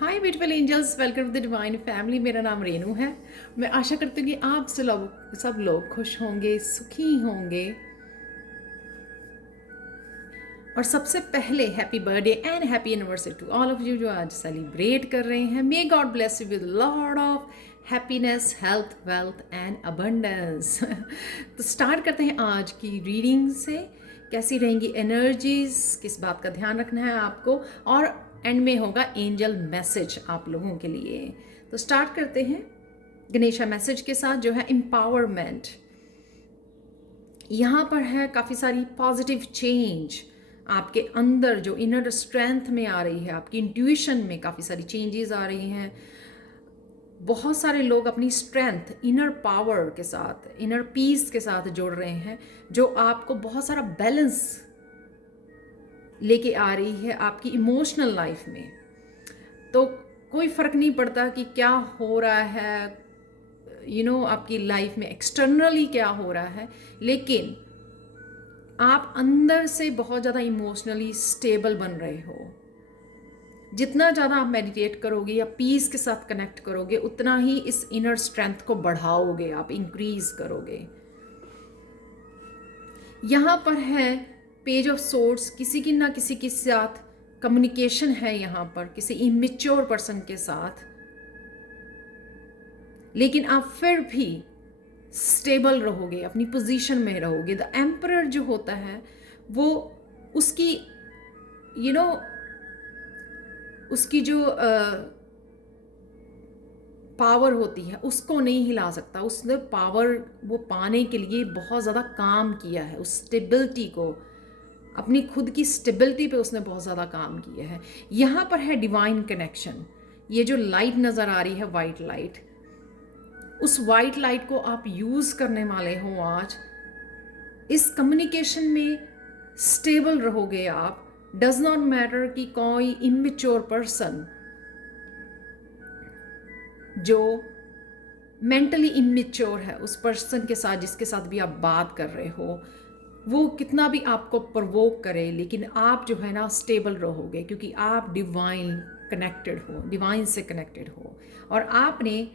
Hi beautiful angels, welcome to the divine family. मेरा नाम रेनू है। मैं आशा करती हूँ कि आप सब लोग खुश होंगे, सुखी होंगे। और सबसे पहले happy birthday and happy anniversary to all of you जो आज सेलिब्रेट कर रहे हैं। May God bless you with lord of happiness, health, wealth and abundance. तो स्टार्ट करते हैं आज की रीडिंग से। कैसी रहेंगी एनर्जीज, किस बात का ध्यान रखना है आपको, और एंड में होगा एंजल मैसेज आप लोगों के लिए। तो स्टार्ट करते हैं गणेशा मैसेज के साथ जो है एम्पावरमेंट। यहाँ पर है काफ़ी सारी पॉजिटिव चेंज आपके अंदर जो इनर स्ट्रेंथ में आ रही है, आपकी इंट्यूशन में काफ़ी सारी चेंजेस आ रही हैं। बहुत सारे लोग अपनी स्ट्रेंथ, इनर पावर के साथ, इनर पीस के साथ जोड़ रहे हैं, जो आपको बहुत सारा बैलेंस लेके आ रही है आपकी इमोशनल लाइफ में। तो कोई फ़र्क नहीं पड़ता कि क्या हो रहा है, आपकी लाइफ में एक्सटर्नली क्या हो रहा है, लेकिन आप अंदर से बहुत ज़्यादा इमोशनली स्टेबल बन रहे हो। जितना ज़्यादा आप मेडिटेट करोगे या पीस के साथ कनेक्ट करोगे, उतना ही इस इनर स्ट्रेंथ को बढ़ाओगे, आप इंक्रीज करोगे। यहाँ पर है पेज ऑफ सोर्ड्स। किसी की ना किसी के साथ कम्युनिकेशन है यहाँ पर, किसी इमेच्योर पर्सन के साथ, लेकिन आप फिर भी स्टेबल रहोगे, अपनी पोजीशन में रहोगे। द एम्परर जो होता है वो उसकी यू नो उसकी जो पावर होती है उसको नहीं हिला सकता। उसने पावर वो पाने के लिए बहुत ज़्यादा काम किया है, उस स्टेबिलिटी को, अपनी खुद की स्टेबिलिटी पे उसने बहुत ज़्यादा काम किया है। यहाँ पर है डिवाइन कनेक्शन। ये जो लाइट नज़र आ रही है, वाइट लाइट, उस वाइट लाइट को आप यूज़ करने वाले हो आज। इस कम्युनिकेशन में स्टेबल रहोगे आप। डज नॉट मैटर कि कोई इमेच्योर पर्सन जो मेंटली इमेच्योर है, उस पर्सन के साथ जिसके साथ भी आप बात कर रहे हो, वो कितना भी आपको प्रवोक करे, लेकिन आप जो है ना स्टेबल रहोगे, क्योंकि आप डिवाइन कनेक्टेड हो, डिवाइन से कनेक्टेड हो, और आपने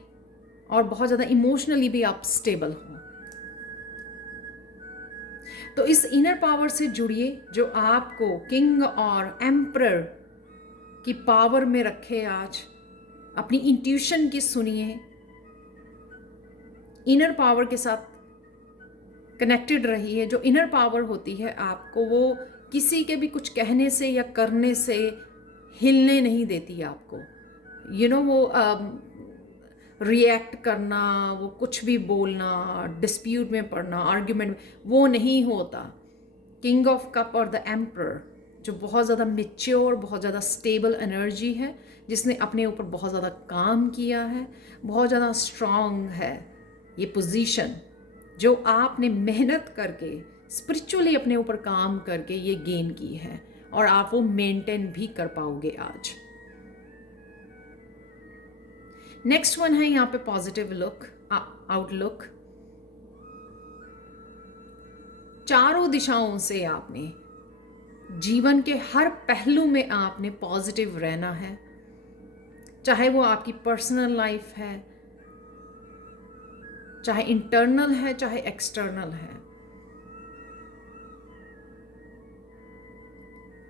और बहुत ज़्यादा इमोशनली भी आप स्टेबल हो। तो इस इनर पावर से जुड़िए जो आपको किंग और एम्परर की पावर में रखे। आज अपनी इंट्यूशन की सुनिए, इनर पावर के साथ कनेक्टेड रहिए। जो इनर पावर होती है आपको, वो किसी के भी कुछ कहने से या करने से हिलने नहीं देती आपको। वो रिएक्ट करना, वो कुछ भी बोलना, डिस्प्यूट में पड़ना, आर्ग्यूमेंट में, वो नहीं होता। किंग ऑफ कप और द एम्परर जो बहुत ज़्यादा मेच्योर, बहुत ज़्यादा स्टेबल एनर्जी है, जिसने अपने ऊपर बहुत ज़्यादा काम किया है, बहुत ज़्यादा स्ट्रांग है ये पोजीशन, जो आपने मेहनत करके स्पिरिचुअली अपने ऊपर काम करके ये गेन की है, और आप वो मेंटेन भी कर पाओगे आज। नेक्स्ट वन है यहाँ पे पॉजिटिव लुक, आउटलुक। चारों दिशाओं से आपने जीवन के हर पहलू में आपने पॉजिटिव रहना है, चाहे वो आपकी पर्सनल लाइफ है, चाहे इंटरनल है, चाहे एक्सटर्नल है,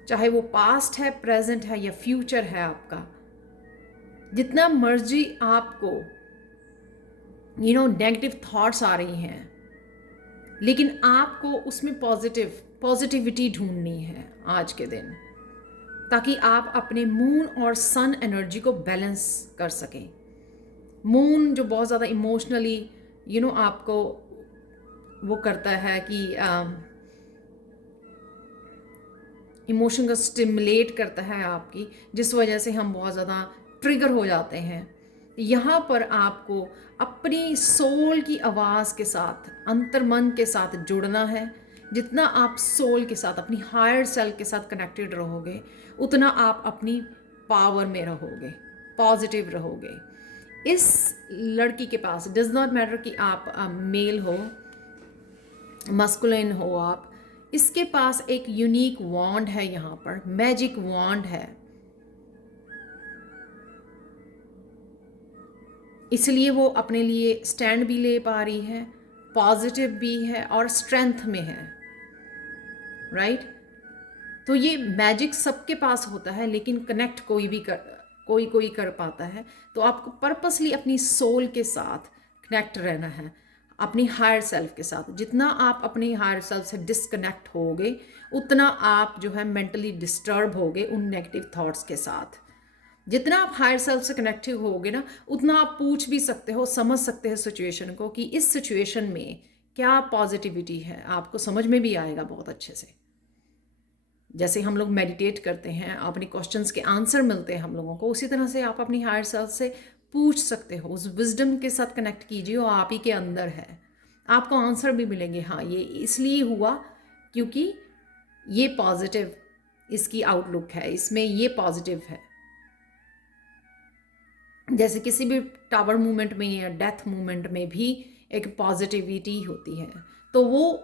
चाहे वो पास्ट है, प्रेजेंट है या फ्यूचर है आपका। जितना मर्जी आपको नेगेटिव थॉट्स आ रही हैं, लेकिन आपको उसमें पॉजिटिविटी ढूंढनी है आज के दिन, ताकि आप अपने मून और सन एनर्जी को बैलेंस कर सकें। मून जो बहुत ज़्यादा इमोशनली आपको वो करता है कि इमोशन को स्टिमुलेट करता है आपकी, जिस वजह से हम बहुत ज़्यादा ट्रिगर हो जाते हैं। यहाँ पर आपको अपनी सोल की आवाज़ के साथ, अंतर्मन के साथ जुड़ना है। जितना आप सोल के साथ, अपनी हायर सेल्फ के साथ कनेक्टेड रहोगे, उतना आप अपनी पावर में रहोगे, पॉजिटिव रहोगे। इस लड़की के पास, डज नॉट मैटर कि आप मेल हो, मस्कुलिन हो आप, इसके पास एक यूनिक वॉन्ड है, यहाँ पर मैजिक वॉन्ड है। इसलिए वो अपने लिए स्टैंड भी ले पा रही है, पॉजिटिव भी है और स्ट्रेंथ में है, राइट। तो ये मैजिक सबके पास होता है, लेकिन कनेक्ट कोई कोई कर पाता है। तो आपको पर्पसली अपनी सोल के साथ कनेक्ट रहना है, अपनी हायर सेल्फ के साथ। जितना आप अपनी हायर सेल्फ से डिस्कनेक्ट होगे, उतना आप जो है मेंटली डिस्टर्ब होगे उन नेगेटिव थॉट्स के साथ। जितना आप हायर सेल्फ से कनेक्टिव होगे ना, उतना आप पूछ भी सकते हो, समझ सकते हो सिचुएशन को, कि इस सिचुएशन में क्या पॉजिटिविटी है। आपको समझ में भी आएगा बहुत अच्छे से। जैसे हम लोग मेडिटेट करते हैं, अपने क्वेश्चंस के आंसर मिलते हैं हम लोगों को, उसी तरह से आप अपनी हायर सेल्फ से पूछ सकते हो। उस विजडम के साथ कनेक्ट कीजिए, वो आप ही के अंदर है। आपको आंसर भी मिलेंगे, हाँ ये इसलिए हुआ क्योंकि ये पॉजिटिव इसकी आउटलुक है, इसमें ये पॉजिटिव है। जैसे किसी भी टावर मूवमेंट में या डेथ मूवमेंट में भी एक पॉजिटिविटी होती है। तो वो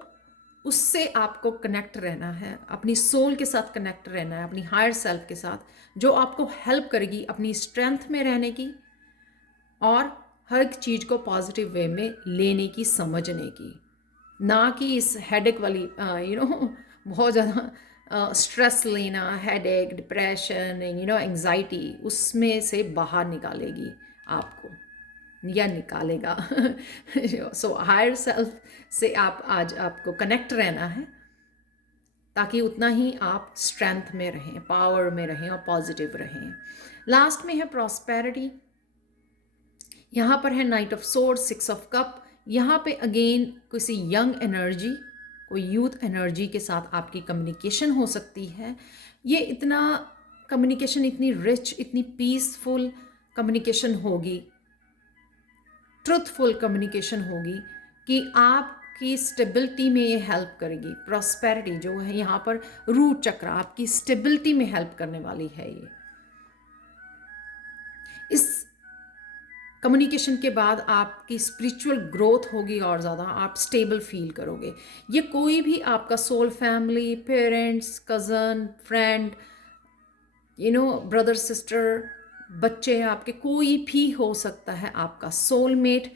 उससे आपको कनेक्ट रहना है, अपनी सोल के साथ कनेक्ट रहना है, अपनी हायर सेल्फ के साथ, जो आपको हेल्प करेगी अपनी स्ट्रेंथ में रहने की और हर एक चीज़ को पॉजिटिव वे में लेने की, समझने की। ना कि इस हेडेक वाली बहुत ज़्यादा स्ट्रेस लेना, हेडेक, डिप्रेशन, एंजाइटी, उसमें से बाहर निकालेगी आपको या निकालेगा। सो हायर सेल्फ से आप आज आपको कनेक्ट रहना है, ताकि उतना ही आप स्ट्रेंथ में रहें, पावर में रहें और पॉजिटिव रहें। लास्ट में है प्रॉस्पेरिटी। यहाँ पर है night of swords, 6 of cup. यहाँ पे अगेन किसी यंग एनर्जी, कोई यूथ एनर्जी के साथ आपकी कम्युनिकेशन हो सकती है। ये इतना कम्युनिकेशन, इतनी रिच, इतनी पीसफुल कम्युनिकेशन होगी, ट्रुथफुल कम्युनिकेशन होगी, कि आपकी स्टेबिलिटी में ये हेल्प करेगी। प्रॉस्पेरिटी जो है यहाँ पर रूट चक्र, आपकी स्टेबिलिटी में हेल्प करने वाली है। ये इस कम्युनिकेशन के बाद आपकी स्पिरिचुअल ग्रोथ होगी और ज़्यादा आप स्टेबल फील करोगे। ये कोई भी आपका soul family, parents, cousin, friend, brother sister, बच्चे आपके, कोई भी हो सकता है आपका सोलमेट।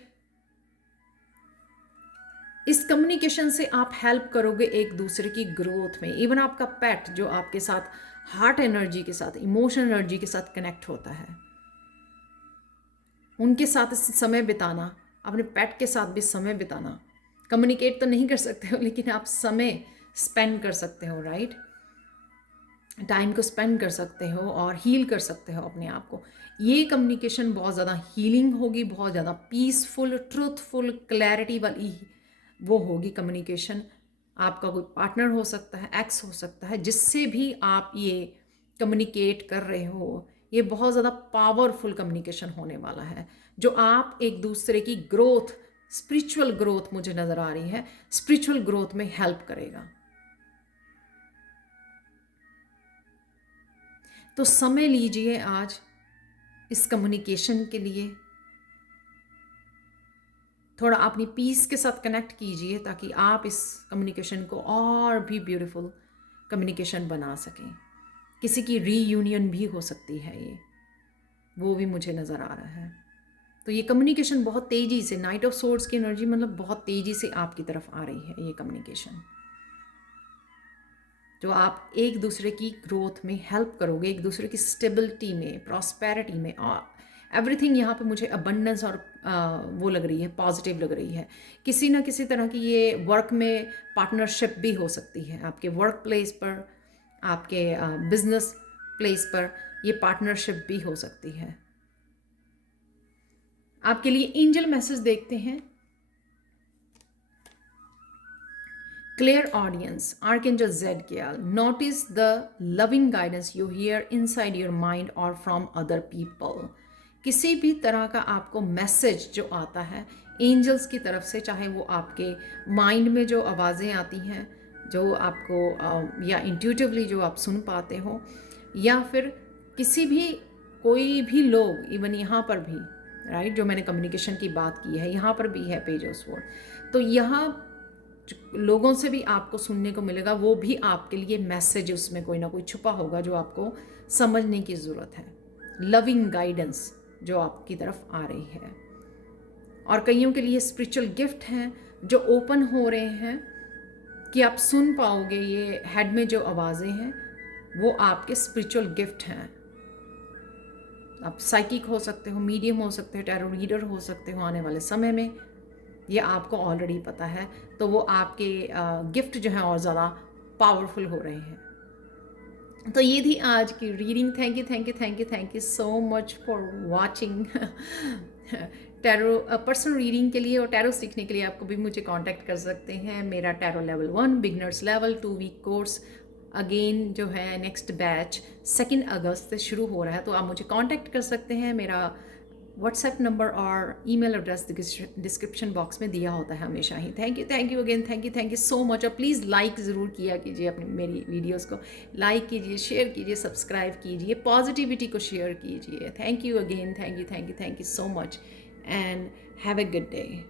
इस कम्युनिकेशन से आप हेल्प करोगे एक दूसरे की ग्रोथ में। इवन आपका पेट जो आपके साथ हार्ट एनर्जी के साथ, इमोशन एनर्जी के साथ कनेक्ट होता है, उनके साथ समय बिताना, अपने पेट के साथ भी समय बिताना। कम्युनिकेट तो नहीं कर सकते हो, लेकिन आप समय स्पेंड कर सकते हो, राइट। टाइम को स्पेंड कर सकते हो और हील कर सकते हो अपने आप को। ये कम्युनिकेशन बहुत ज़्यादा हीलिंग होगी, बहुत ज़्यादा पीसफुल, ट्रूथफुल, क्लैरिटी वाली वो होगी कम्युनिकेशन। आपका कोई पार्टनर हो सकता है, एक्स हो सकता है, जिससे भी आप ये कम्युनिकेट कर रहे हो, ये बहुत ज़्यादा पावरफुल कम्युनिकेशन होने वाला है, जो आप एक दूसरे की ग्रोथ, स्पिरिचुअल ग्रोथ मुझे नज़र आ रही है, स्पिरिचुअल ग्रोथ में हेल्प करेगा। तो समय लीजिए आज इस कम्युनिकेशन के लिए, थोड़ा अपनी पीस के साथ कनेक्ट कीजिए, ताकि आप इस कम्युनिकेशन को और भी ब्यूटीफुल कम्युनिकेशन बना सकें। किसी की रीयूनियन भी हो सकती है ये, वो भी मुझे नज़र आ रहा है। तो ये कम्युनिकेशन बहुत तेज़ी से, नाइट ऑफ सोर्ड्स की एनर्जी मतलब बहुत तेज़ी से आपकी तरफ आ रही है ये कम्युनिकेशन, जो आप एक दूसरे की ग्रोथ में हेल्प करोगे, एक दूसरे की स्टेबिलिटी में, प्रॉस्पेरिटी में, और एवरीथिंग। यहाँ पे मुझे अबंडेंस और वो लग रही है, पॉजिटिव लग रही है। किसी ना किसी तरह की ये वर्क में पार्टनरशिप भी हो सकती है, आपके वर्क प्लेस पर, आपके बिजनेस प्लेस पर ये पार्टनरशिप भी हो सकती है। आपके लिए एंजल मैसेज देखते हैं। Clear audience, Archangel Zadkiel, notice the loving guidance you hear inside your mind or from other people. किसी भी तरह का आपको मैसेज जो आता है एंजल्स की तरफ से, चाहे वो आपके माइंड में जो आवाज़ें आती हैं, जो आपको या इंट्यूटिवली जो आप सुन पाते हो, या फिर किसी भी, कोई भी लोग, इवन यहाँ पर भी, राइट, जो मैंने कम्युनिकेशन की बात की है, यहाँ पर भी है पेज ऑफ स्वॉर्ड। तो यहाँ लोगों से भी आपको सुनने को मिलेगा, वो भी आपके लिए मैसेज उसमें कोई ना कोई छुपा होगा जो आपको समझने की ज़रूरत है। लविंग गाइडेंस जो आपकी तरफ आ रही है। और कईयों के लिए स्पिरिचुअल गिफ्ट हैं जो ओपन हो रहे हैं कि आप सुन पाओगे। ये हेड में जो आवाज़ें हैं वो आपके स्पिरिचुअल गिफ्ट हैं। आप साइकिक हो सकते हो, मीडियम हो सकते हो, टैरो रीडर हो सकते हो आने वाले समय में, ये आपको ऑलरेडी पता है। तो वो आपके गिफ्ट जो हैं और ज़्यादा पावरफुल हो रहे हैं। तो ये थी आज की reading. Thank you thank you thank you thank you so much for watching. Tarot personal reading के लिए और टैरो सीखने के लिए आपको भी मुझे कांटेक्ट कर सकते हैं। मेरा tarot level 1 beginners level 2 week course again जो है नेक्स्ट बैच 2 अगस्त से शुरू हो रहा है, तो आप मुझे कांटेक्ट कर सकते हैं। मेरा व्हाट्सएप नंबर और ईमेल एड्रेस डिस्क्रिप्शन बॉक्स में दिया होता है हमेशा ही। Thank you again, thank you so much. और प्लीज़ लाइक ज़रूर किया कीजिए अपनी मेरी वीडियोस को, लाइक कीजिए, शेयर कीजिए, सब्सक्राइब कीजिए, पॉजिटिविटी को शेयर कीजिए। Thank you again, thank you so much and have a good day.